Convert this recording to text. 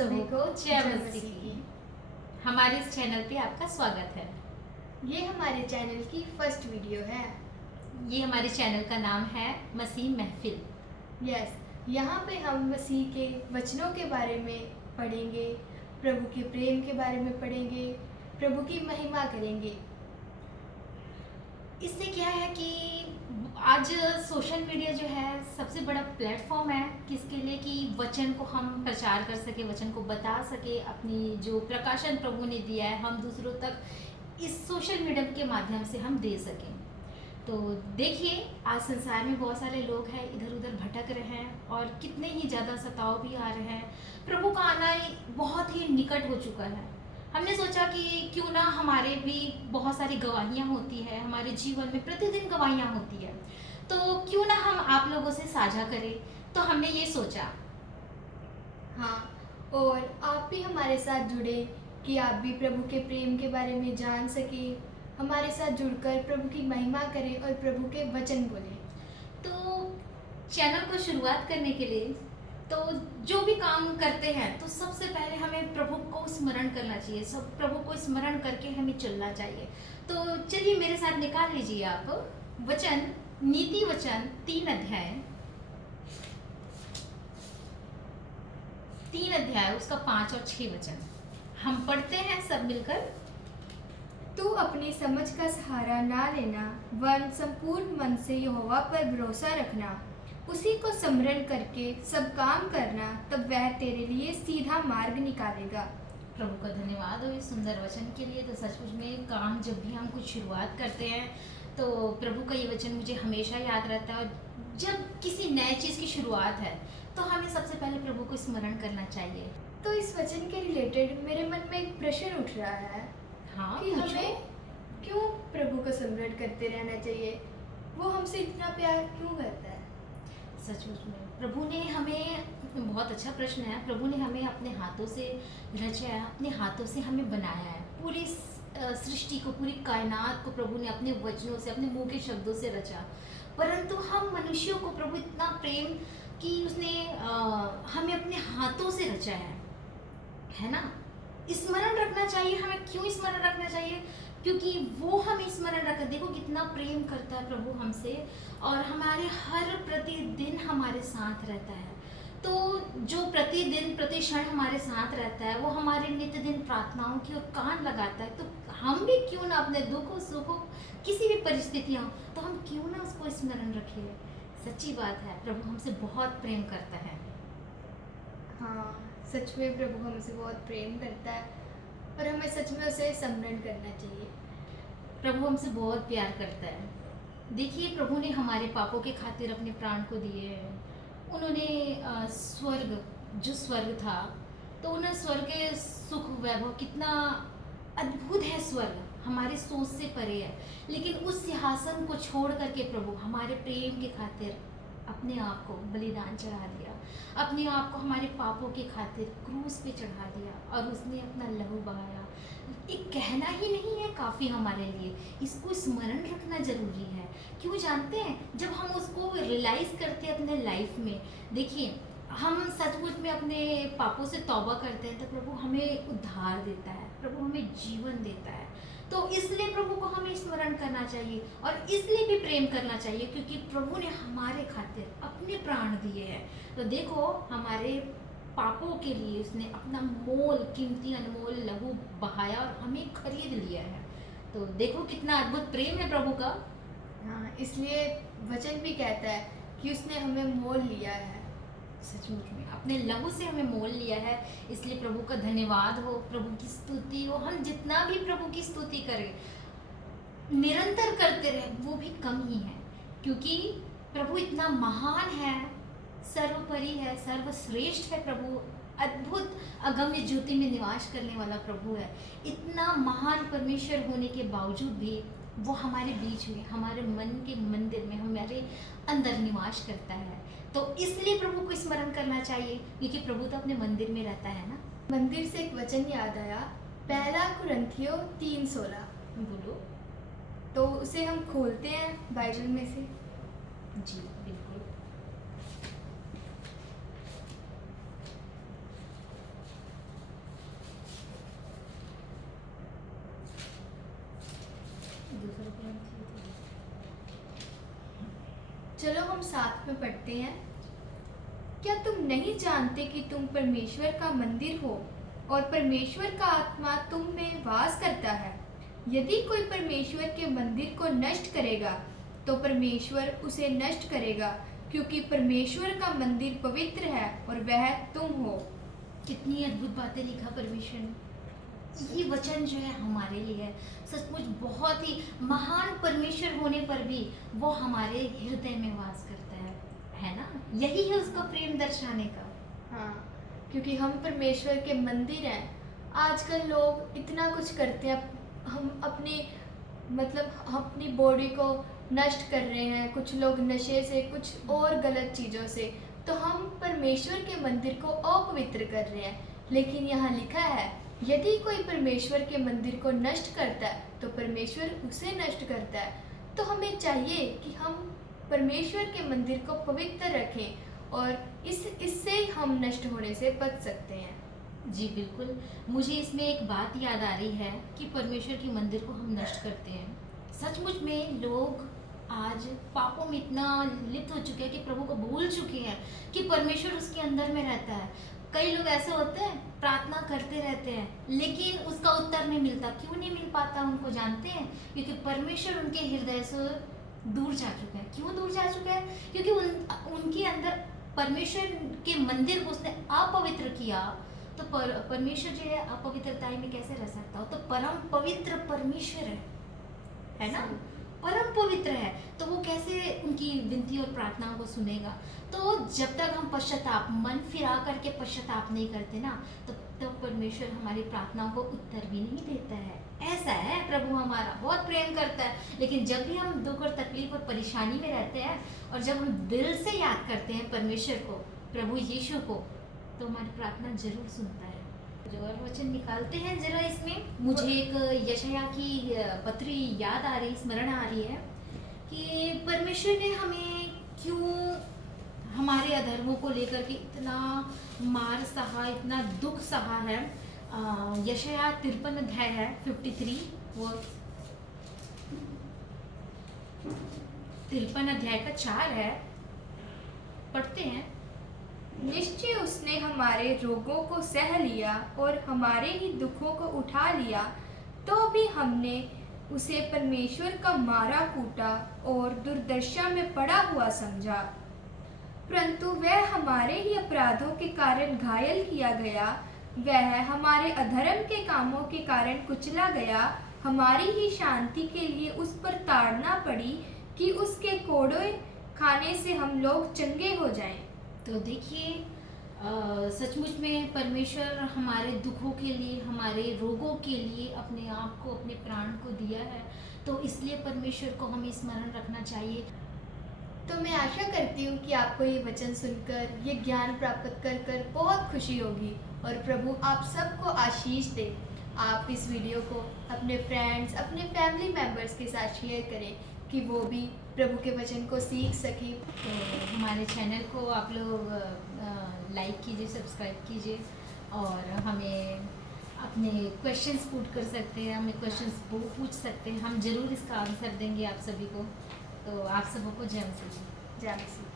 सभी को जय मसीह की। हमारे इस चैनल पे आपका स्वागत है। ये हमारे चैनल की फर्स्ट वीडियो है। ये हमारे चैनल का नाम है मसीह महफिल। यस, यहाँ पे हम मसीह के वचनों के बारे में पढ़ेंगे, प्रभु के प्रेम के बारे में पढ़ेंगे, प्रभु की महिमा करेंगे। इससे क्या है कि आज सोशल मीडिया जो है सबसे बड़ा प्लेटफॉर्म है किसके लिए कि वचन को हम प्रचार कर सके, वचन को बता सके, अपनी जो प्रकाशन प्रभु ने दिया है हम दूसरों तक इस सोशल मीडिया के माध्यम से हम दे सकें। तो देखिए आज संसार में बहुत सारे लोग हैं इधर उधर भटक रहे हैं और कितने ही ज़्यादा सताव भी आ रहे हैं। प्रभु का आना बहुत ही निकट हो चुका है। हमने सोचा कि क्यों ना हमारे भी बहुत सारी गवाहियाँ होती है, हमारे जीवन में प्रतिदिन गवाहियाँ होती है, तो क्यों ना हम आप लोगों से साझा करें। तो हमने ये सोचा। हाँ, और आप भी हमारे साथ जुड़े कि आप भी प्रभु के प्रेम के बारे में जान सके, हमारे साथ जुड़कर प्रभु की महिमा करें और प्रभु के वचन बोलें। तो चैनल को शुरुआत करने के लिए तो जो भी काम करते हैं तो सबसे पहले हमें प्रभु को स्मरण करना चाहिए, सब प्रभु को स्मरण करके हमें चलना चाहिए। तो चलिए मेरे साथ निकाल लीजिए आप वचन, नीति वचन 3 अध्याय उसका 5 और 6 वचन हम पढ़ते हैं सब मिलकर। तू अपनी समझ का सहारा ना लेना, वरन संपूर्ण मन से यहोवा पर भरोसा रखना, उसी को स्मरण करके सब काम करना, तब वह तेरे लिए सीधा मार्ग निकालेगा। प्रभु का धन्यवाद हो इस सुंदर वचन के लिए। तो सचमुच में काम जब भी हम कुछ शुरुआत करते हैं तो प्रभु का ये वचन मुझे हमेशा याद रहता है। और जब किसी नए चीज़ की शुरुआत है तो हमें सबसे पहले प्रभु को स्मरण करना चाहिए। तो इस वचन के रिलेटेड मेरे मन में एक प्रश्न उठ रहा है हाँ, कि हमें क्यों प्रभु का स्मरण करते रहना चाहिए? वो हमसे इतना प्यार क्यों करता है? सचमुच में प्रभु ने हमें, बहुत अच्छा प्रश्न है, प्रभु ने हमें अपने हाथों से रचा है, अपने हाथों से हमें बनाया है। पूरी सृष्टि को, पूरी कायनात को प्रभु ने अपने वचनों से, अपने मुंह के शब्दों से रचा। परंतु हम मनुष्यों को प्रभु इतना प्रेम कि उसने हमें अपने हाथों से रचा है ना। स्मरण रखना चाहिए हमें। क्यों स्मरण रखना चाहिए? क्योंकि वो हमें स्मरण रखा, देखो कितना प्रेम करता है प्रभु हमसे और हमारे हर प्रतिदिन हमारे साथ रहता है। तो जो प्रतिदिन प्रति क्षण हमारे साथ रहता है वो हमारे नित्य दिन प्रार्थनाओं की ओर कान लगाता है। तो हम भी क्यों ना अपने दुख सुख किसी भी परिस्थितियाँ तो हम क्यों ना उसको स्मरण रखें। सच्ची बात है, प्रभु हमसे बहुत प्रेम करता है। हाँ, सच में प्रभु हमसे बहुत प्रेम करता है और हमें सच में उसे स्मरण करना चाहिए। प्रभु हमसे बहुत प्यार करता है। देखिए प्रभु ने हमारे पापों के खातिर अपने प्राण को दिए हैं। उन्होंने स्वर्ग, जो स्वर्ग था, तो उन्हें स्वर्ग के सुख वैभव, कितना अद्भुत है स्वर्ग, हमारे सोच से परे है। लेकिन उस सिंहासन को छोड़ करके प्रभु हमारे प्रेम के खातिर अपने आप को बलिदान चढ़ा दिया, अपने आप को हमारे पापों के खातिर क्रूस पे चढ़ा दिया और उसने अपना लहू बहाया। एक कहना ही नहीं है काफ़ी हमारे लिए, इसको स्मरण रखना ज़रूरी है। क्यों जानते हैं? जब हम उसको रियलाइज़ करते हैं अपने लाइफ में, देखिए हम सचमुच में अपने पापों से तौबा करते हैं तो प्रभु हमें उद्धार देता है, प्रभु हमें जीवन देता है। तो इसलिए प्रभु को हमें स्मरण करना चाहिए और इसलिए भी प्रेम करना चाहिए क्योंकि प्रभु ने हमारे खातिर अपने प्राण दिए हैं। तो देखो हमारे पापों के लिए उसने अपना मोल, कीमती अनमोल लहू बहाया और हमें खरीद लिया है। तो देखो कितना अद्भुत प्रेम है प्रभु का। हाँ, इसलिए वचन भी कहता है कि उसने हमें मोल लिया है। सचमुच में अपने लहू से हमें मोल लिया है। इसलिए प्रभु का धन्यवाद हो, प्रभु की स्तुति हो। हम जितना भी प्रभु की स्तुति करें, निरंतर करते रहे, वो भी कम ही है क्योंकि प्रभु इतना महान है, सर्वोपरि है, सर्वश्रेष्ठ है। प्रभु अद्भुत अगम्य ज्योति में निवास करने वाला प्रभु है। इतना महान परमेश्वर होने के बावजूद भी वो हमारे बीच में, हमारे मन के मंदिर में, हमारे अंदर निवास करता है। तो इसलिए प्रभु को स्मरण करना चाहिए क्योंकि प्रभु तो अपने मंदिर में रहता है ना। मंदिर से एक वचन याद आया, पहला कुरिन्थियों 3:16। बोलो। तो उसे हम खोलते हैं बाइबल में से। जी बिल्कुल। चलो हम साथ में पढ़ते हैं। क्या तुम नहीं जानते कि तुम परमेश्वर का मंदिर हो और परमेश्वर का आत्मा तुम में वास करता है? यदि कोई परमेश्वर के मंदिर को नष्ट करेगा तो परमेश्वर उसे नष्ट करेगा, क्योंकि परमेश्वर का मंदिर पवित्र है और वह तुम हो। कितनी अद्भुत बातें लिखा परमेश्वर ने। ये वचन जो है हमारे लिए है, सचमुच बहुत ही महान परमेश्वर होने पर भी वो हमारे हृदय में वास करता है ना? यही है उसका प्रेम दर्शाने का। हाँ, क्योंकि हम परमेश्वर के मंदिर हैं। आजकल लोग इतना कुछ करते हैं, हम अपनी बॉडी को नष्ट कर रहे हैं, कुछ लोग नशे से, कुछ और गलत चीज़ों से, तो हम परमेश्वर के मंदिर को अपवित्र कर रहे हैं। लेकिन यहाँ लिखा है, यदि कोई परमेश्वर के मंदिर को नष्ट करता है तो परमेश्वर उसे नष्ट करता है। तो हमें चाहिए कि हम परमेश्वर के मंदिर को पवित्र रखें और इससे हम नष्ट होने से बच सकते हैं। जी बिल्कुल, मुझे इसमें एक बात याद आ रही है कि परमेश्वर के मंदिर को हम नष्ट करते हैं। सचमुच में लोग आज पापों में इतना लिप्त हो चुके हैं कि प्रभु को भूल चुके हैं कि परमेश्वर उसके अंदर में रहता है। कई लोग ऐसे होते हैं, प्रार्थना करते रहते हैं लेकिन उसका उत्तर नहीं मिलता। क्यों नहीं मिल पाता उनको जानते हैं? क्योंकि परमेश्वर उनके हृदय से दूर जा चुका है। क्यों दूर जा चुका है? क्योंकि उनके अंदर परमेश्वर के मंदिर को उसने अपवित्र किया। तो परमेश्वर जो है अपवित्रताई में कैसे रह सकता हो? तो परम पवित्र परमेश्वर है ना? परम पवित्र है, तो वो कैसे उनकी विनती और प्रार्थनाओं को सुनेगा? तो जब तक हम पश्चाताप, मन फिरा करके पश्चाताप नहीं करते ना, तो परमेश्वर हमारी प्रार्थनाओं को उत्तर भी नहीं देता है। ऐसा है प्रभु हमारा, बहुत प्रेम करता है। लेकिन जब भी हम दुख और तकलीफ और परेशानी में रहते हैं और जब हम दिल से याद करते हैं परमेश्वर को, प्रभु यीशु को, तो हमारी प्रार्थना जरूर सुनता है। जो और वचन निकालते हैं जरा इसमें। मुझे एक यशायाह की पत्री याद आ रही, स्मरण आ रही है कि परमेश्वर ने हमें क्यों हमारे अधर्मों को लेकर के इतना मार सहा, इतना दुख सहा है। यशायाह 53 अध्याय है, 53, वो 53 अध्याय का 4 है, पढ़ते हैं। निश्चय उसने हमारे रोगों को सह लिया और हमारे ही दुखों को उठा लिया, तो भी हमने उसे परमेश्वर का मारा कूटा और दुर्दशा में पड़ा हुआ समझा। परंतु वह हमारे ही अपराधों के कारण घायल किया गया, वह हमारे अधर्म के कामों के कारण कुचला गया। हमारी ही शांति के लिए उस पर ताड़ना पड़ी कि उसके कोड़े खाने से हम लोग चंगे हो जाएं। तो देखिए, सचमुच में परमेश्वर हमारे दुखों के लिए, हमारे रोगों के लिए अपने आप को, अपने प्राण को दिया है। तो इसलिए परमेश्वर को हमें स्मरण रखना चाहिए। तो मैं आशा करती हूँ कि आपको ये वचन सुनकर, ये ज्ञान प्राप्त कर कर बहुत खुशी होगी और प्रभु आप सबको आशीष दे। आप इस वीडियो को अपने फ्रेंड्स, अपने फैमिली मेम्बर्स के साथ शेयर करें कि वो भी प्रभु के वचन को सीख सकें। तो हमारे चैनल को आप लोग लाइक कीजिए, सब्सक्राइब कीजिए और हमें अपने क्वेश्चंस पुट कर सकते हैं, हमें क्वेश्चंस पूछ सकते हैं। हम ज़रूर इसका आंसर देंगे आप सभी को। तो आप सबको जय मसीह। जय मसीह।